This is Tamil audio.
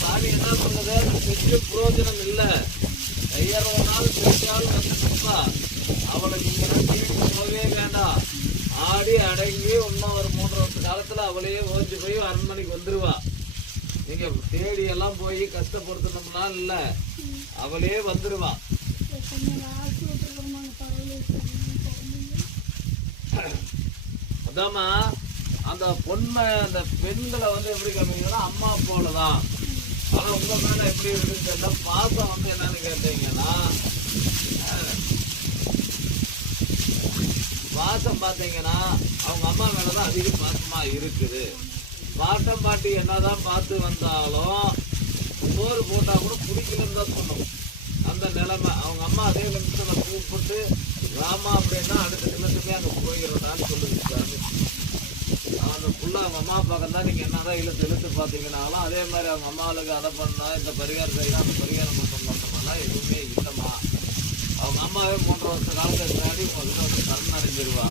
சாமி என்ன பண்ணுது, செஞ்சு புரோஜனம் இல்லை. கையறவனால் செஞ்சால் வந்து அவளுக்கு இங்கே போகவே வேண்டாம். ஆடி அடங்கி இன்னும் ஒரு 3 வருஷ காலத்துல அவளையே ஓஞ்சி போய் அரண்மனைக்கு வந்துருவா. நீங்க தேடி எல்லாம் போய் கஷ்டப்படுத்தணும்னா இல்ல, அவளே வந்துருவா. அதாம்மா அந்த பொண்ணை அந்த பெண்களை வந்து எப்படி கேட்டீங்கன்னா அம்மா போலதான். ஆனா உங்க மேல எப்படி இருக்குன்னு கேட்டா பாசம் வந்து என்னன்னு கேட்டீங்கன்னா, பாசம் பார்த்தீங்கன்னா அவங்க அம்மா மேலதான் அதிக பாசமா இருக்குது. பாட்டம் பாட்டி என்னதான் பார்த்து வந்தாலும் சோறு போட்டா கூட பிடிக்கலன்னு தான் சொன்னோம். அந்த நிலைமை அவங்க அம்மா அதே நிமிஷத்துல கூப்பிட்டு ராமா அப்படின்னா அடுத்த நிமிஷமே அங்கே போயிடறான்னு சொல்லுது. அந்த புள்ள அவங்க அம்மா பக்கம் தான் நீங்க என்னதான் இழுத்து பார்த்தீங்கன்னாலும் அதே மாதிரி அவங்க அம்மாவுக்கு அதை பண்ணா இந்த பரிகாரம் செய்யலாம் அந்த பரிகாரம் பண்ணோம்னா எதுவுமே இல்லைம்மா. அவங்க அம்மாவே 3 வருஷ காலத்துக்கு முன்னாடி வந்து கருண் அடைஞ்சிருவா.